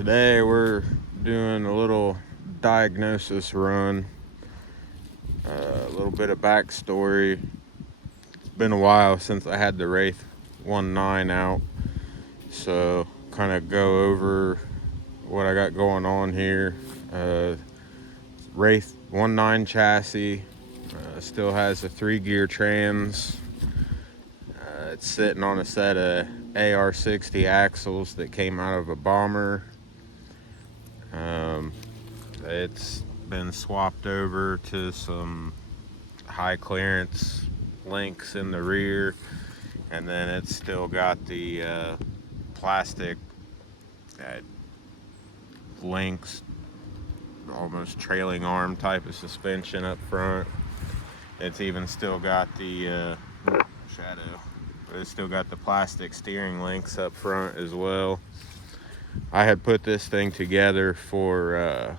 Today we're doing a little diagnosis run, a little bit of backstory. It's been a while since I had the Wraith 1.9 out, so kind of go over what I got going on here. Wraith 1.9 chassis, still has a 3-gear trans. It's sitting on a set of AR-60 axles that came out of a bomber. It's been swapped over to some high clearance links in the rear, and then it's still got the plastic links, almost trailing arm type of suspension up front. It's even still got the it's still got the plastic steering links up front as well. I had put this thing together for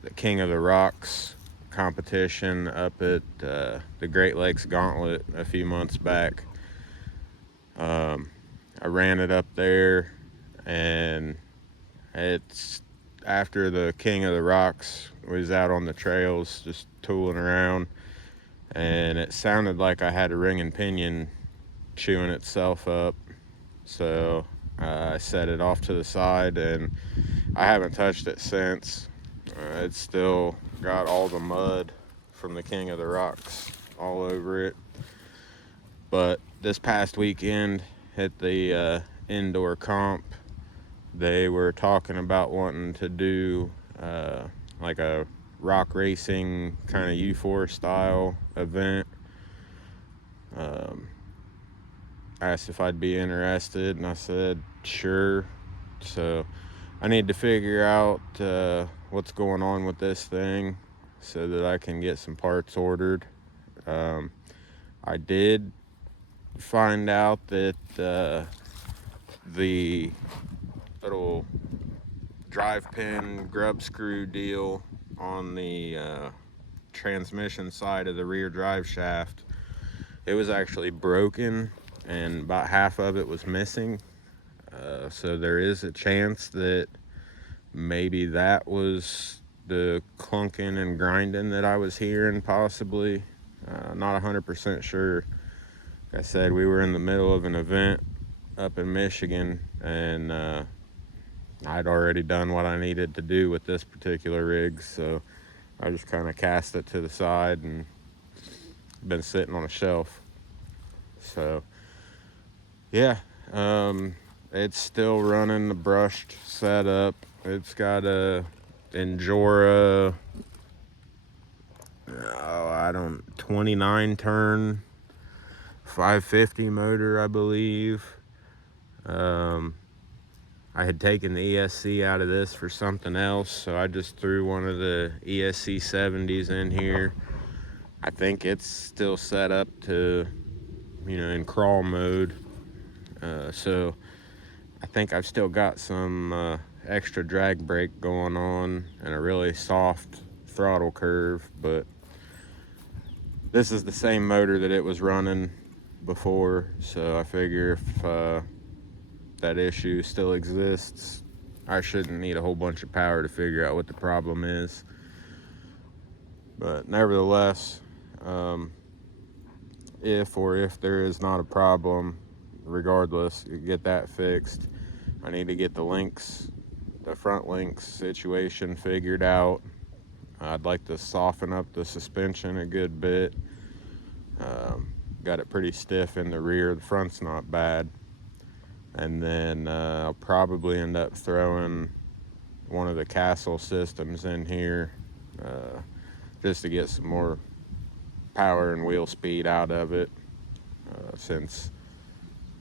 the King of the Rocks competition up at the Great Lakes Gauntlet a few months back. I ran it up there, and it's after the King of the Rocks was out on the trails just tooling around, and it sounded like I had a ring and pinion chewing itself up. So I set it off to the side, and I haven't touched it since. It's still got all the mud from the King of the Rocks all over it. But this past weekend at the indoor comp, they were talking about wanting to do like a rock racing kind of U4 style event. Asked if I'd be interested, and I said sure. So I need to figure out what's going on with this thing so that I can get some parts ordered. I did find out that the little drive pin grub screw deal on the transmission side of the rear drive shaft, it was actually broken, and about half of it was missing. So there is a chance that maybe that was the clunking and grinding that I was hearing, possibly. Not 100% sure. Like I said, we were in the middle of an event up in Michigan, and I'd already done what I needed to do with this particular rig, so I just kind of cast it to the side and been sitting on a shelf. So yeah, it's still running the brushed setup. It's got a Endura 29 turn 550 motor, I believe. I had taken the ESC out of this for something else, so I just threw one of the ESC 70s in here. I think it's still set up to, in crawl mode. So I think I've still got some extra drag brake going on and a really soft throttle curve, but this is the same motor that it was running before, so I figure if that issue still exists, I shouldn't need a whole bunch of power to figure out what the problem is. But nevertheless, if there is not a problem, regardless, you get that fixed. I need to get the front links situation figured out. I'd like to soften up the suspension a good bit. Got it pretty stiff in the rear. The front's not bad. And then I'll probably end up throwing one of the Castle systems in here just to get some more power and wheel speed out of it, since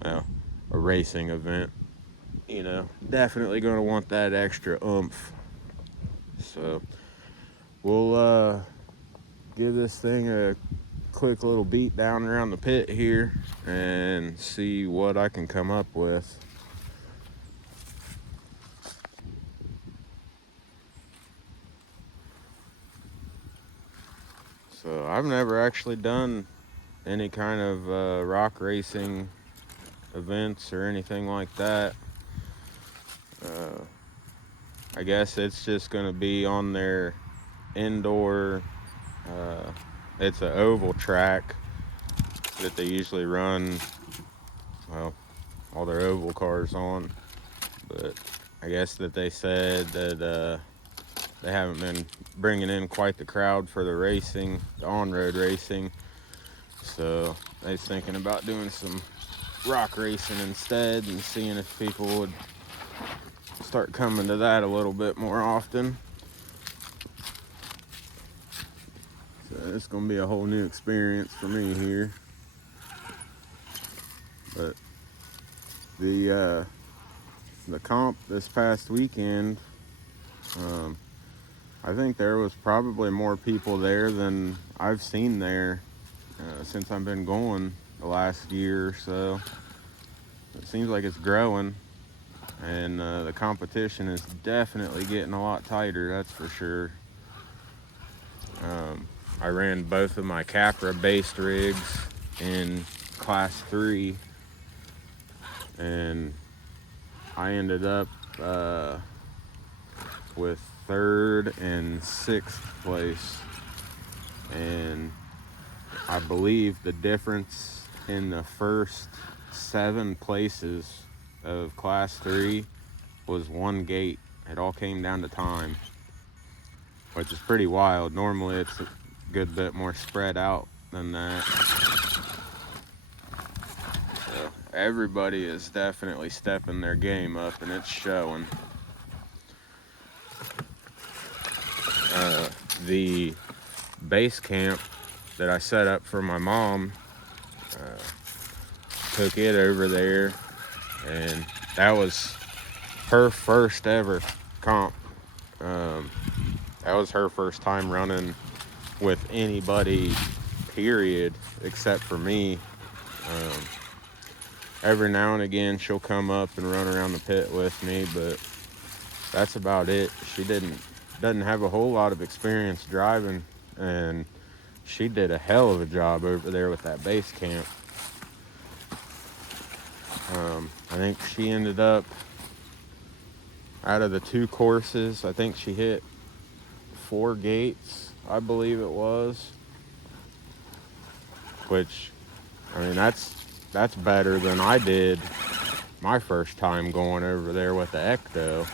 a racing event, definitely going to want that extra oomph. So we'll give this thing a quick little beat down around the pit here and see what I can come up with. So I've never actually done any kind of rock racing events or anything like that. I guess it's just going to be on their indoor, it's an oval track that they usually run, well, all their oval cars on. But I guess that they said that they haven't been bringing in quite the crowd for the racing, the on-road racing. So they was thinking about doing some rock racing instead and seeing if people would start coming to that a little bit more often. So it's gonna be a whole new experience for me here. But the comp this past weekend, I think there was probably more people there than I've seen there since I've been going the last year or so. It seems like it's growing, and the competition is definitely getting a lot tighter, that's for sure. I ran both of my Capra-based rigs in Class 3, and I ended up with 3rd and 6th place. And I believe the difference in the first 7 places of Class 3 was 1 gate. It all came down to time, which is pretty wild. Normally it's a good bit more spread out than that. So everybody is definitely stepping their game up, and it's showing. The base camp that I set up for my mom, took it over there, and that was her first ever comp. That was her first time running with anybody, period, except for me. Every now and again she'll come up and run around the pit with me, but that's about it. She doesn't have a whole lot of experience driving, and she did a hell of a job over there with that base camp. I think she ended up, out of the 2 courses, I think she hit 4 gates, I believe it was. Which, I mean, that's better than I did my first time going over there with the Ecto.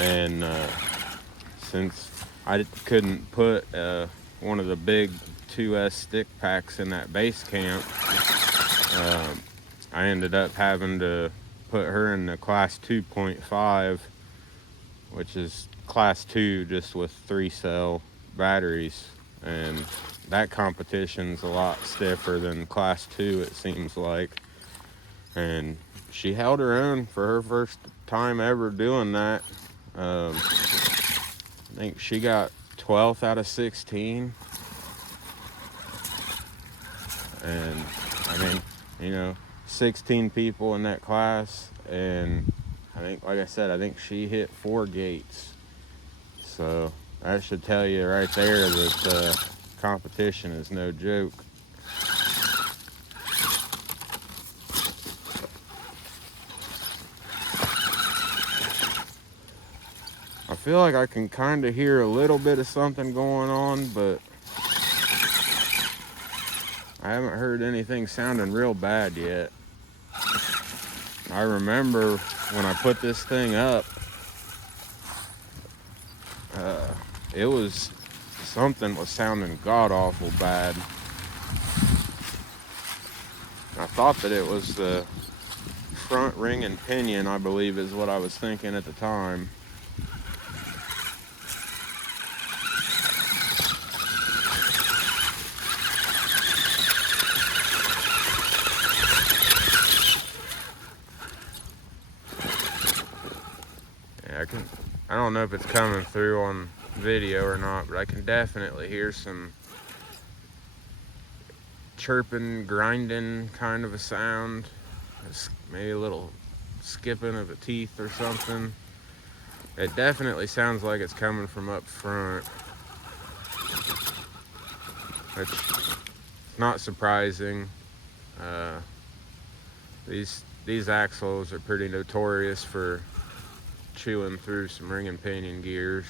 And since I couldn't put one of the big 2S stick packs in that base camp, I ended up having to put her in the Class 2.5, which is Class 2 just with 3-cell batteries. And that competition's a lot stiffer than Class 2, it seems like. And she held her own for her first time ever doing that. I think she got 12th out of 16. And I mean, 16 people in that class, and I think, like I said, I think she hit 4 gates. So that should tell you right there that competition is no joke. I feel like I can kind of hear a little bit of something going on, but I haven't heard anything sounding real bad yet. I remember when I put this thing up, something was sounding god-awful bad. I thought that it was the front ring and pinion, I believe is what I was thinking at the time. I don't know if it's coming through on video or not, but I can definitely hear some chirping, grinding kind of a sound. Maybe a little skipping of a teeth or something. It definitely sounds like it's coming from up front, which is not surprising. These axles are pretty notorious for chewing through some ring and pinion gears.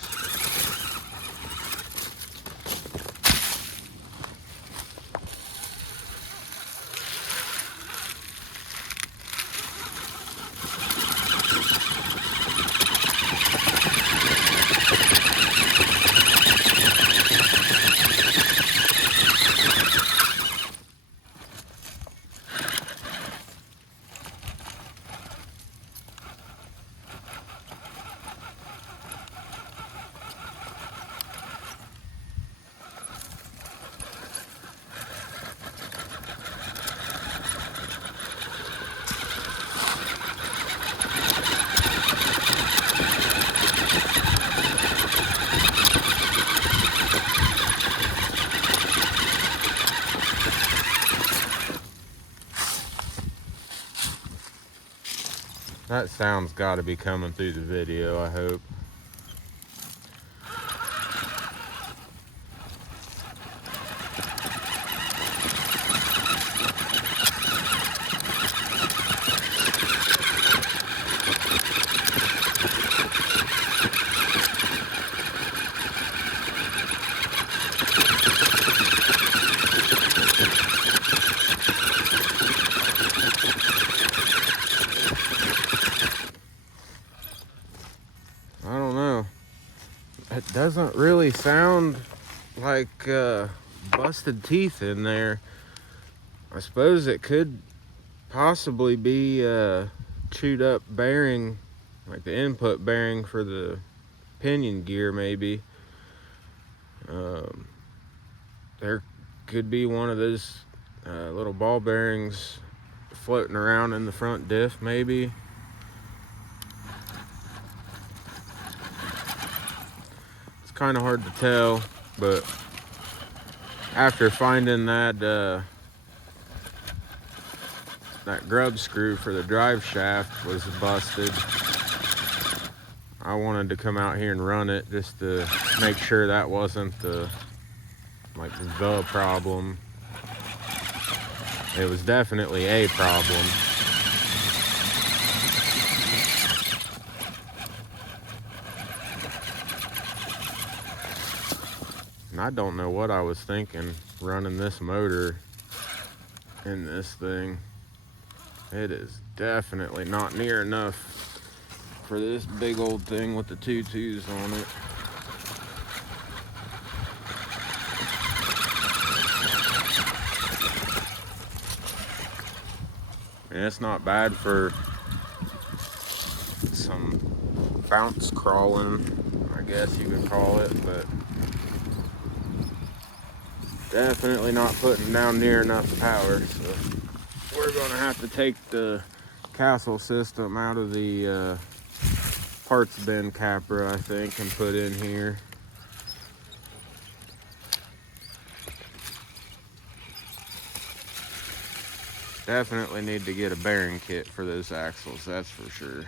That sound's got to be coming through the video, I hope. I don't know. It doesn't really sound like busted teeth in there. I suppose it could possibly be chewed up bearing, like the input bearing for the pinion gear maybe. There could be one of those little ball bearings floating around in the front diff maybe. Kind of hard to tell, but after finding that that grub screw for the drive shaft was busted, I wanted to come out here and run it just to make sure that wasn't the problem. It was definitely a problem. And I don't know what I was thinking running this motor in this thing. It is definitely not near enough for this big old thing with the 2.2s on it. And it's not bad for some bounce crawling, I guess you could call it, but definitely not putting down near enough power. So we're gonna have to take the castle system out of the parts bin capper, I think, and put in here. Definitely need to get a bearing kit for those axles, that's for sure.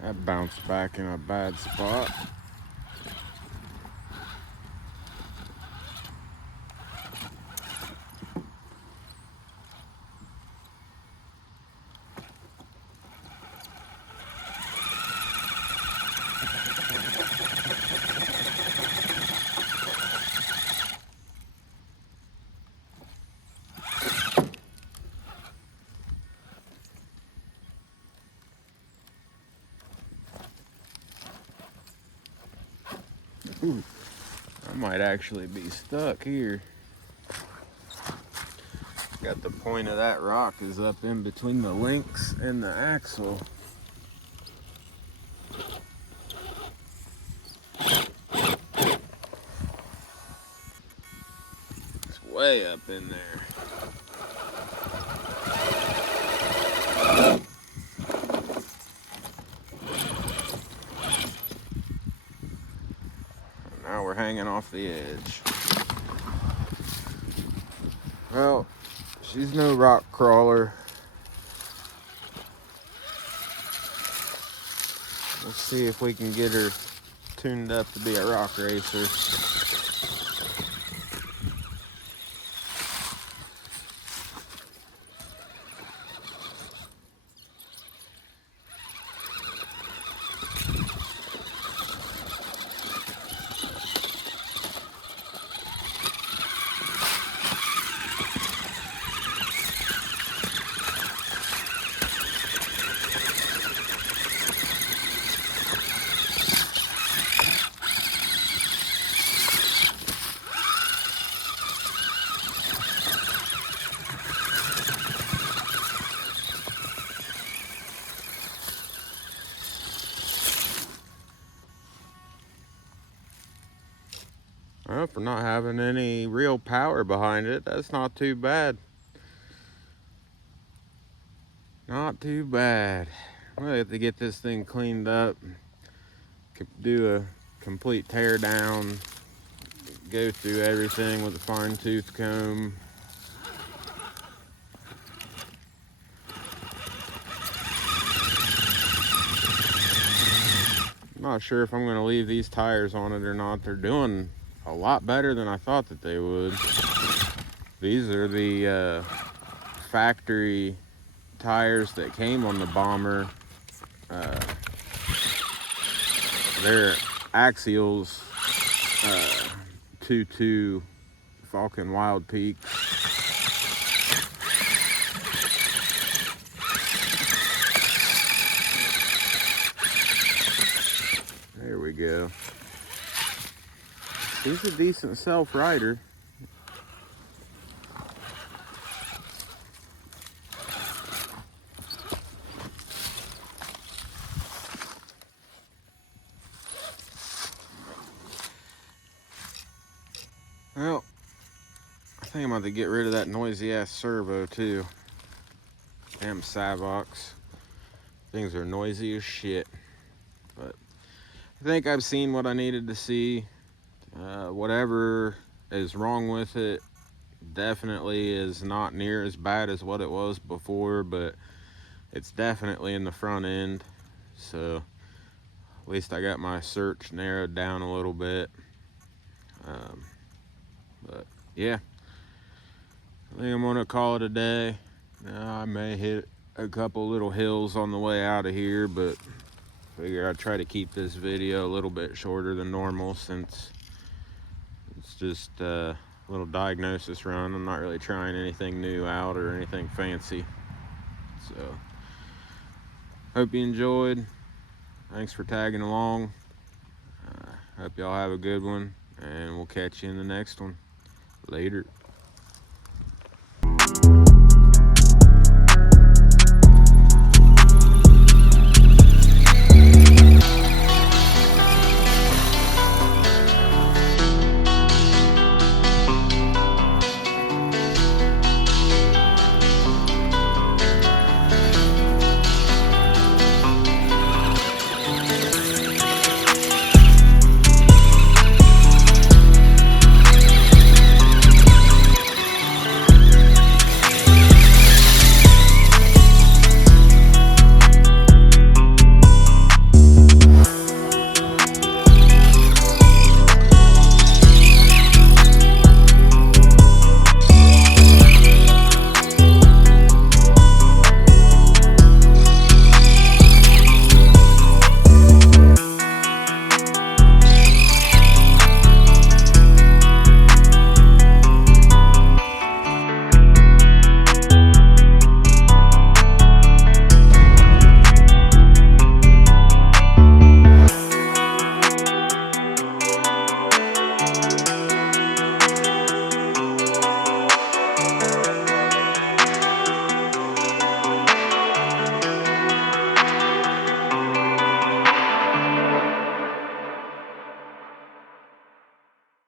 That bounced back in a bad spot. Ooh, I might actually be stuck here. Got the point of that rock is up in between the links and the axle. It's way up in there. Now we're hanging off the edge. Well, she's no rock crawler. Let's see if we can get her tuned up to be a rock racer. Well, for not having any real power behind it, that's not too bad. Not too bad. We'll have to get this thing cleaned up, do a complete tear down, go through everything with a fine-tooth comb. I'm not sure if I'm going to leave these tires on it or not. They're doing a lot better than I thought that they would. These are the factory tires that came on the Bomber. They're Axials 2.2 Falcon Wild Peaks. There we go. He's a decent self-rider. Well, I think I'm about to get rid of that noisy ass servo too. Damn Savox. Things are noisy as shit. But I think I've seen what I needed to see. Whatever is wrong with it definitely is not near as bad as what it was before, but it's definitely in the front end. So at least I got my search narrowed down a little bit. But yeah, I think I'm gonna call it a day. I may hit a couple little hills on the way out of here, but figure I'd try to keep this video a little bit shorter than normal since it's just a little diagnosis run. I'm not really trying anything new out or anything fancy. So hope you enjoyed. Thanks for tagging along. Hope y'all have a good one, and we'll catch you in the next one. Later.